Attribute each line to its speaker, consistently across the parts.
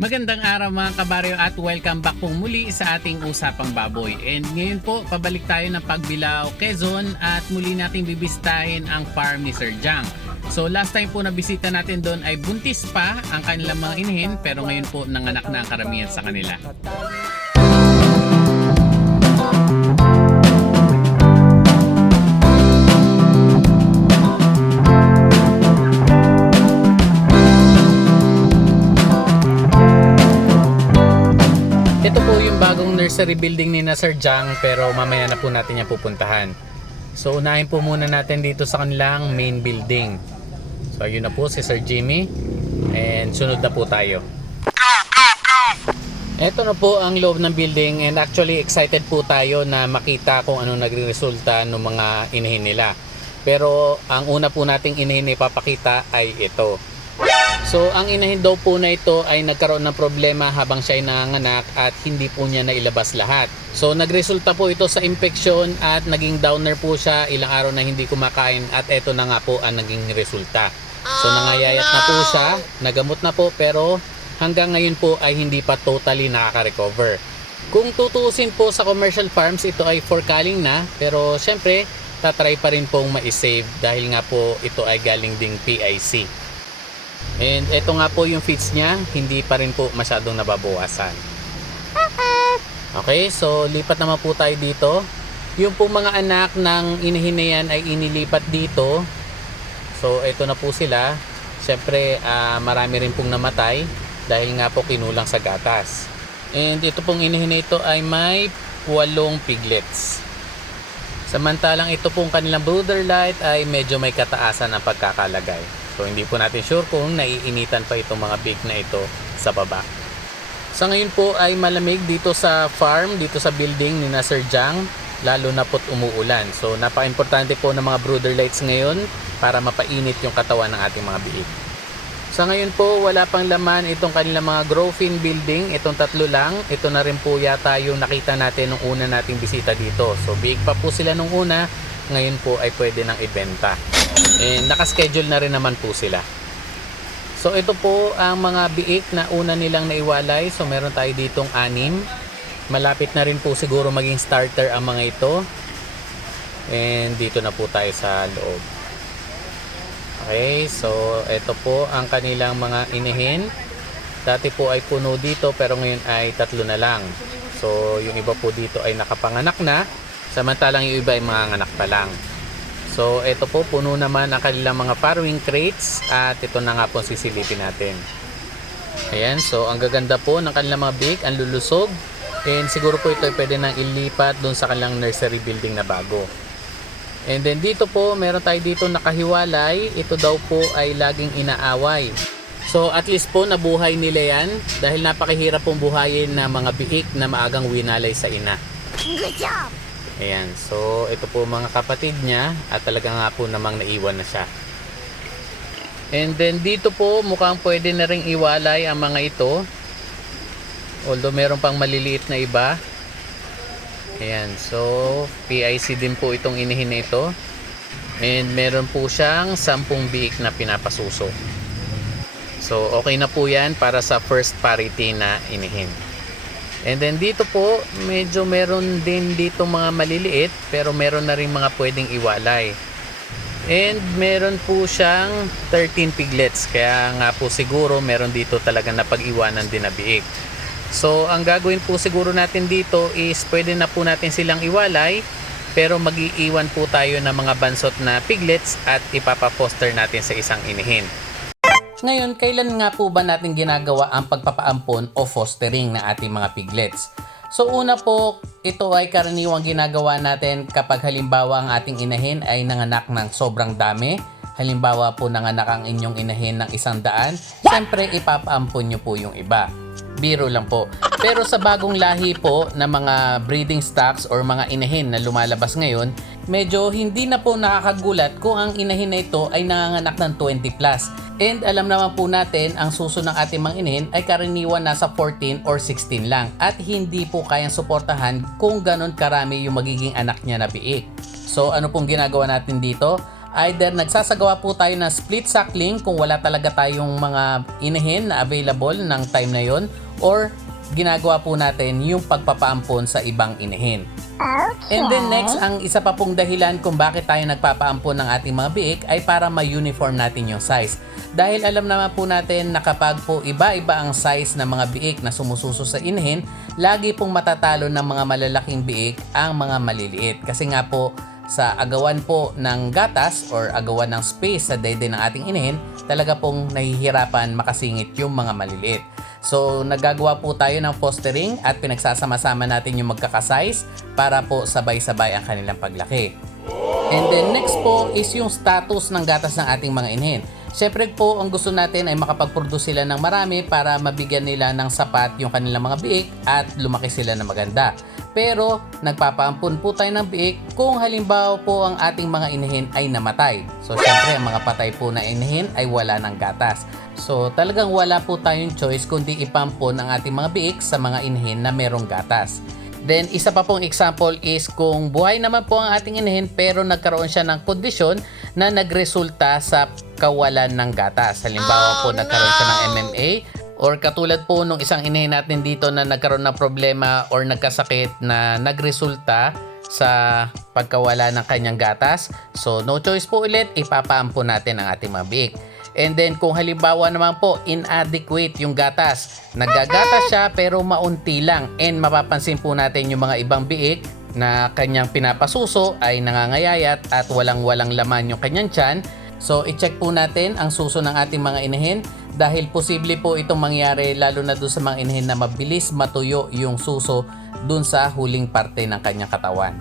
Speaker 1: Magandang araw mga kabaryo at welcome back po muli sa ating Usapang Baboy. And ngayon po, pabalik tayo ng Pagbilao, Quezon at muli nating bibisitahin ang farm ni Sir Jang. So last time po na bisita natin doon ay buntis pa ang kanilang mga inahin pero ngayon po nanganak na ang karamihan sa kanila. Bagong nursery building ni na Sir Jang pero mamaya na po natin yan pupuntahan. So unahin po muna natin dito sa kanilang main building. So ayun na po si Sir Jimmy and sunod na po tayo. Ito na po ang loob ng building and actually excited po tayo na makita kung ano nagre-resulta ng mga inahin nila. Pero ang una po nating inahin na ipapakita ay ito. So ang inahin daw po na ito ay nagkaroon ng problema habang siya ay nanganganak at hindi po niya nailabas lahat. So nagresulta po ito sa infection at naging downer po siya ilang araw na hindi kumakain at ito na nga po ang naging resulta. So nangayayat na po siya, nagamot na po pero hanggang ngayon po ay hindi pa totally nakaka-recover. Kung tutuusin po sa commercial farms, ito ay for culling na pero syempre tatry pa rin pong ma-save dahil nga po ito ay galing ding PIC. And ito nga po yung feeds niya, hindi pa rin po masyadong nababawasan. Okay, so lipat naman po tayo dito. Yung po mga anak ng inahin na yan ay inilipat dito. So ito na po sila. Siyempre ah, marami rin pong namatay dahil nga po kinulang sa gatas. And ito pong inahin na ito ay may walong piglets. Samantalang ito pong kanilang brooder light ay medyo may kataasan ang pagkakalagay. So hindi po natin sure kung naiinitan pa itong mga big na ito sa baba. Sa ngayon po ay malamig dito sa farm, dito sa building ni na Sir Jang, lalo na po't umuulan. So napaka-importante po ng mga brooder lights ngayon para mapainit yung katawan ng ating mga biik. Sa ngayon po, wala pang laman itong kanilang mga Growfin building. Itong tatlo lang. Ito na rin po yata yung nakita natin nung una nating bisita dito. So big pa po sila nung una. Ngayon po ay pwede nang ibenta. And nakaschedule na rin naman po sila. So ito po ang mga biik na una nilang naiwalay. So meron tayo ditong anim. Malapit na rin po siguro maging starter ang mga ito. And dito na po tayo sa loob. Okay, so ito po ang kanilang mga inihin. Dati po ay puno dito pero ngayon ay tatlo na lang. So yung iba po dito ay nakapanganak na. Samantalang yung iba ay mga anak pa lang. So ito po puno naman ang kanilang mga farrowing crates at ito na nga po sisilipin natin. Ayan, so ang gaganda po ng kanilang mga big, ang lulusog. And siguro po ito ay pwede nang ilipat doon sa kanilang nursery building na bago. And then dito po, meron tayo dito nakahiwalay. Ito daw po ay laging inaaway. So at least po nabuhay nila yan dahil napakahirap pong buhayin na mga biik na maagang winalay sa ina.
Speaker 2: Good job!
Speaker 1: Ayan, so ito po mga kapatid niya at talaga nga po namang naiwan na siya. And then dito po mukhang pwede na ring iwalay ang mga ito. Although meron pang maliliit na iba. Ayan, so PIC din po itong inihin ito. And meron po siyang 10 biik na pinapasuso. So okay na po yan para sa first parity na inihin. And then dito po, medyo meron din dito mga maliliit pero meron na rin mga pwedeng iwalay. And meron po siyang 13 piglets kaya nga po siguro meron dito talaga na pag-iwanan din na biik. So ang gagawin po siguro natin dito is pwede na po natin silang iwalay pero mag-iiwan po tayo ng mga bansot na piglets at ipapaposter natin sa isang inihin. Ngayon, kailan nga po ba natin ginagawa ang pagpapaampon o fostering ng ating mga piglets? So una po, ito ay karaniwang ginagawa natin kapag halimbawa ang ating inahin ay nanganak ng sobrang dami. Halimbawa po nanganak ang inyong inahin ng isang daan, syempre ipapaampon nyo po yung iba. Biro lang po. Pero sa bagong lahi po na mga breeding stocks or mga inahin na lumalabas ngayon, medyo hindi na po nakakagulat kung ang inahin na ito ay nanganganak ng 20 plus. And alam naman po natin, ang suso ng ating mga inahin ay karaniwan nasa 14 or 16 lang at hindi po kayang suportahan kung ganon karami yung magiging anak niya na biik. So ano pong ginagawa natin dito? Either nagsasagawa po tayo ng split suckling kung wala talaga tayong mga inahin na available ng time na yon or ginagawa po natin yung pagpapaampon sa ibang inahin. And then next, ang isa pa pong dahilan kung bakit tayo nagpapaampon ng ating mga biik ay para ma-uniform natin yung size. Dahil alam naman po natin na kapag po iba-iba ang size ng mga biik na sumususo sa inahin, lagi pong matatalo ng mga malalaking biik ang mga maliliit. Kasi nga po, sa agawan po ng gatas or agawan ng space sa dede ng ating inahin, talaga pong nahihirapan makasingit yung mga maliliit. So, nagagawa po tayo ng fostering at pinagsasama-sama natin yung magkakasize para po sabay-sabay ang kanilang paglaki. And then next po is yung status ng gatas ng ating mga inhin. Siyempre po, ang gusto natin ay makapag-produce sila ng marami para mabigyan nila ng sapat yung kanilang mga biik at lumaki sila na maganda. Pero nagpapaampun po tayo ng biik kung halimbawa po ang ating mga inahin ay namatay. So siyempre ang mga patay po na inahin ay wala ng gatas. So talagang wala po tayong choice kundi ipampon ang ating mga biik sa mga inahin na merong gatas. Then isa pa pong example is kung buhay naman po ang ating inahin pero nagkaroon siya ng kondisyon na nagresulta sa kawalan ng gatas. Halimbawa po nagkaroon siya ng MMA or katulad po nung isang inahin natin dito na nagkaroon ng problema or nagkasakit na nagresulta sa pagkawala ng kanyang gatas. So no choice po ulit, ipapaampon natin ang ating mga biik. And then kung halimbawa naman po inadequate yung gatas, naggagatas siya pero maunti lang and mapapansin po natin yung mga ibang biik na kanyang pinapasuso ay nangangayayat at walang-walang laman yung kanyang tiyan. So i-check po natin ang suso ng ating mga inahin dahil posible po itong mangyari lalo na doon sa mga inahin na mabilis matuyo yung suso dun sa huling parte ng kanyang katawan.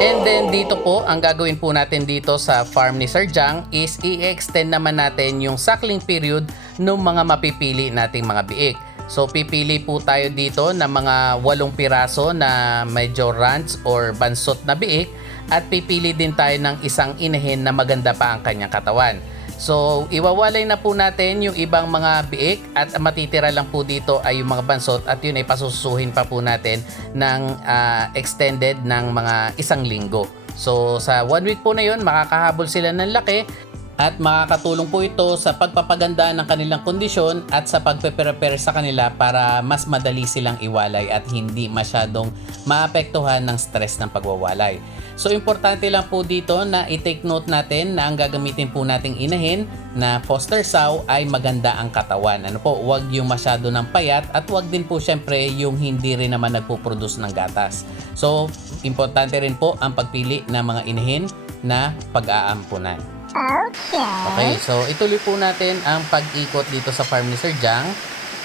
Speaker 1: And then dito po, ang gagawin po natin dito sa farm ni Sir Jang is i-extend naman natin yung suckling period ng mga mapipili nating mga biik. So pipili po tayo dito ng mga walong piraso na medyo ranch or bansot na biik at pipili din tayo ng isang inahin na maganda pa ang kanyang katawan. So, iwawalay na po natin yung ibang mga biik at matitira lang po dito ay yung mga bansot at yun ay pasusuhin pa po natin ng ah, extended ng mga isang linggo. So, sa one week po na yun, makakahabol sila ng laki at makakatulong po ito sa pagpapaganda ng kanilang kondisyon at sa pagpe-prepare sa kanila para mas madali silang iwalay at hindi masyadong maapektuhan ng stress ng pagwawalay. So importante lang po dito na i-take note natin na ang gagamitin po nating inahin na foster sow ay maganda ang katawan. Ano po, wag yung masyado ng payat at wag din po syempre yung hindi rin naman nagpo-produce ng gatas. So importante rin po ang pagpili ng mga inahin na pag-aampunan. Okay, so ituloy po natin ang pag-ikot dito sa farm ni Sir Jang.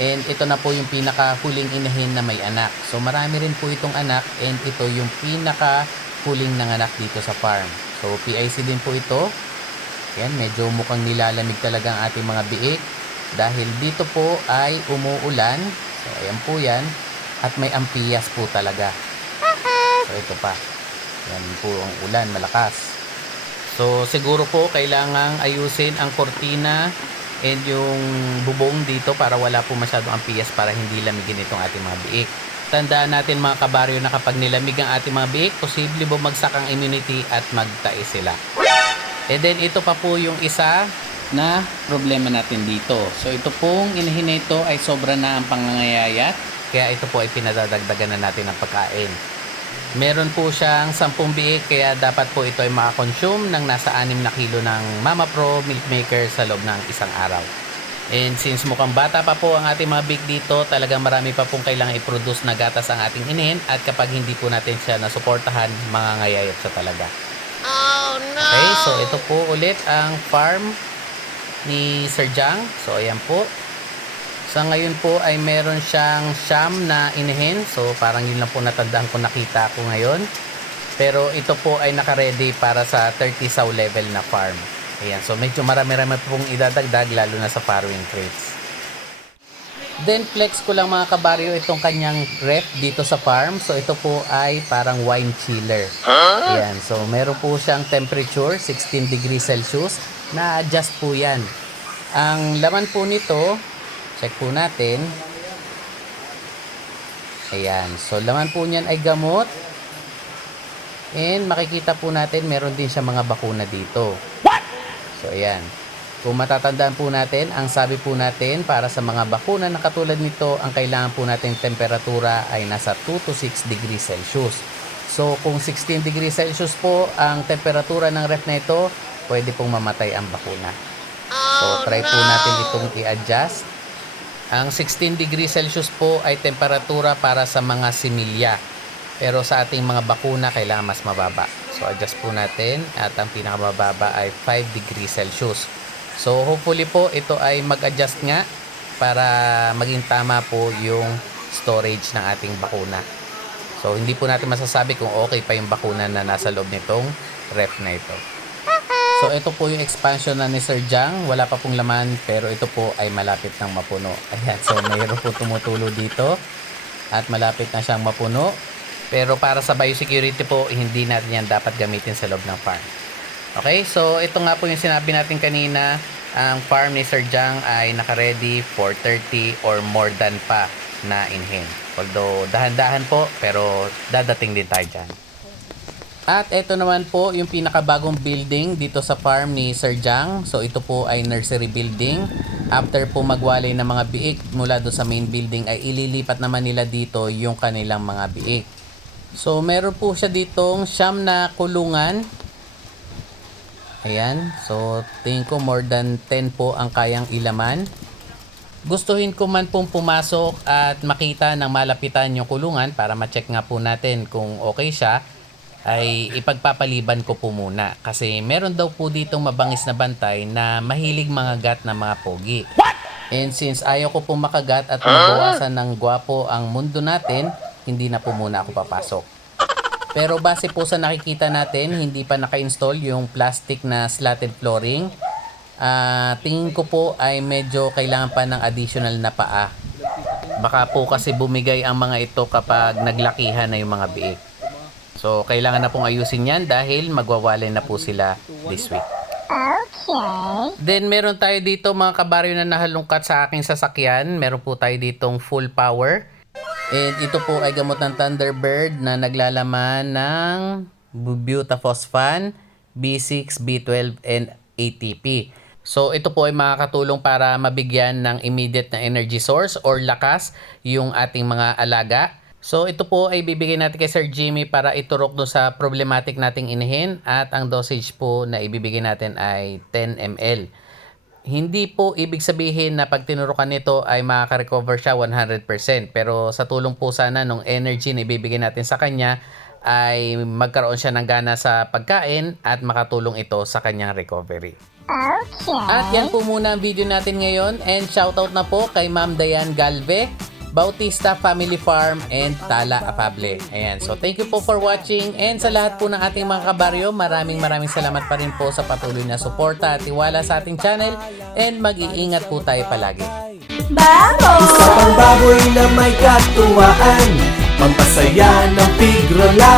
Speaker 1: And ito na po yung pinaka-huling inahin na may anak. So marami rin po itong anak and ito yung pinaka-huling nanganak dito sa farm. So PIC din po ito. Yan, medyo mukhang nilalamig talaga ang ating mga biik. Dahil dito po ay umuulan. So ayan po yan. At may ampiyas po talaga. So ito pa. Yan po ang ulan, malakas. So siguro po kailangang ayusin ang kortina and yung bubong dito para wala po masyadong ampiyas para hindi lamigin itong ating mga biik. Tandaan natin mga kabaryo na kapag nilamig ang ating mga biik, posible bumagsak ang immunity at magtae sila. And then ito pa po yung isa na problema natin dito. So ito pong inahin na ito ay sobra na ang pangangayayat kaya ito po ay pinadadagdagan na natin ng pagkain. Meron po siyang 10 biik kaya dapat po ito ay makakonsume ng nasa 6 na kilo ng Mama Pro Milk Maker sa loob ng isang araw. And since mukhang bata pa po ang ating mga big dito, talagang marami pa pong kailangan i-produce na gatas ang ating inin at kapag hindi po natin siya nasuportahan, mga ngayayat siya talaga. Okay, so ito po ulit ang farm ni Sir Jang. So ayan po. Sa ngayon po ay meron siyang siyam na inahin. So parang yun lang po natandaan ko nakita ko ngayon. Pero ito po ay naka-ready para sa 30 saw level na farm. Ayan, so medyo marami-rami pong idadagdag lalo na sa farrowing crates. Then flex ko lang mga kabaryo itong kanyang ref dito sa farm. So ito po ay parang wine chiller. Ayan, so meron po siyang temperature 16 degrees Celsius. Na-adjust po yan. Ang laman po nito, check po natin. Ayan, so laman po niyan ay gamot. And makikita po natin meron din siya mga bakuna dito. So ayan. Kung matatandaan po natin, ang sabi po natin para sa mga bakuna na katulad nito, ang kailangan po nating temperatura ay nasa 2 to 6 degrees Celsius. So kung 16 degrees Celsius po ang temperatura ng ref na ito, pwede pong mamatay ang bakuna. So try po natin itong i-adjust. Ang 16 degrees Celsius po ay temperatura para sa mga similya. Pero sa ating mga bakuna, kailangan mas mababa. So adjust po natin at ang pinakamababa ay 5 degrees Celsius. So hopefully po ito ay mag-adjust nga para maging tama po yung storage ng ating bakuna. So hindi po natin masasabi kung okay pa yung bakuna na nasa loob nitong ref na ito. So ito po yung expansion na ni Sir Jang. Wala pa pong laman pero ito po ay malapit ng mapuno. Ayan, so mayroon po tumutulo dito at malapit na siyang mapuno. Pero para sa biosecurity po, hindi natin yan dapat gamitin sa loob ng farm. Okay, so ito nga po yung sinabi natin kanina. Ang farm ni Sir Jang ay naka-ready for 30 or more than pa na in-hand. Although dahan-dahan po, pero dadating din tayo dyan. At ito naman po yung pinakabagong building dito sa farm ni Sir Jang. So ito po ay nursery building. After po magwalay ng mga biik mula do sa main building ay ililipat naman nila dito yung kanilang mga biik. So meron po siya ditong siyam na kulungan. Ayan. So tingin ko more than 10 po ang kayang ilaman. Gustuhin ko man pong pumasok at makita ng malapitan yung kulungan para ma-check nga po natin kung okay siya ay ipagpapaliban ko po muna kasi meron daw po ditong mabangis na bantay na mahilig mga gat na mga pogi. And since ayaw ko po makagat at mabawasan ng gwapo ang mundo natin, hindi na po muna ako papasok. Pero base po sa nakikita natin, hindi pa naka-install yung plastic na slatted flooring. Ah, tingin ko po ay medyo kailangan pa ng additional na paa. Baka po kasi bumigay ang mga ito kapag naglakihan na yung mga biik. So, kailangan na pong ayusin yan dahil magwawalay na po sila this week.
Speaker 2: Okay.
Speaker 1: Then, meron tayo dito mga kabaryo na nahalungkat sa aking sasakyan. Meron po tayo ditong full power. And ito po ay gamot ng Thunderbird na naglalaman ng Butafosfan, B6, B12, and ATP. So ito po ay makakatulong para mabigyan ng immediate na energy source or lakas yung ating mga alaga. So ito po ay bibigyan natin kay Sir Jimmy para iturok do sa problematic nating inihin at ang dosage po na ibibigay natin ay 10 ml. Hindi po ibig sabihin na pag tinurukan nito ay makaka-recover siya 100%. Pero sa tulong po sana ng energy na ibibigay natin sa kanya ay magkaroon siya ng gana sa pagkain at makatulong ito sa kanyang recovery.
Speaker 2: Okay.
Speaker 1: At yan po muna ang video natin ngayon and shoutout na po kay Ma'am Dayan Galve, Bautista Family Farm and Tala Apable. Ayan, so thank you po for watching and sa lahat po ng ating mga kabaryo, maraming maraming salamat pa rin po sa patuloy na suporta at tiwala sa ating channel and mag-iingat po tayo palagi.
Speaker 2: Vamos!
Speaker 3: Isa pang baboy na may katuwaan Pampasaya ng pigrola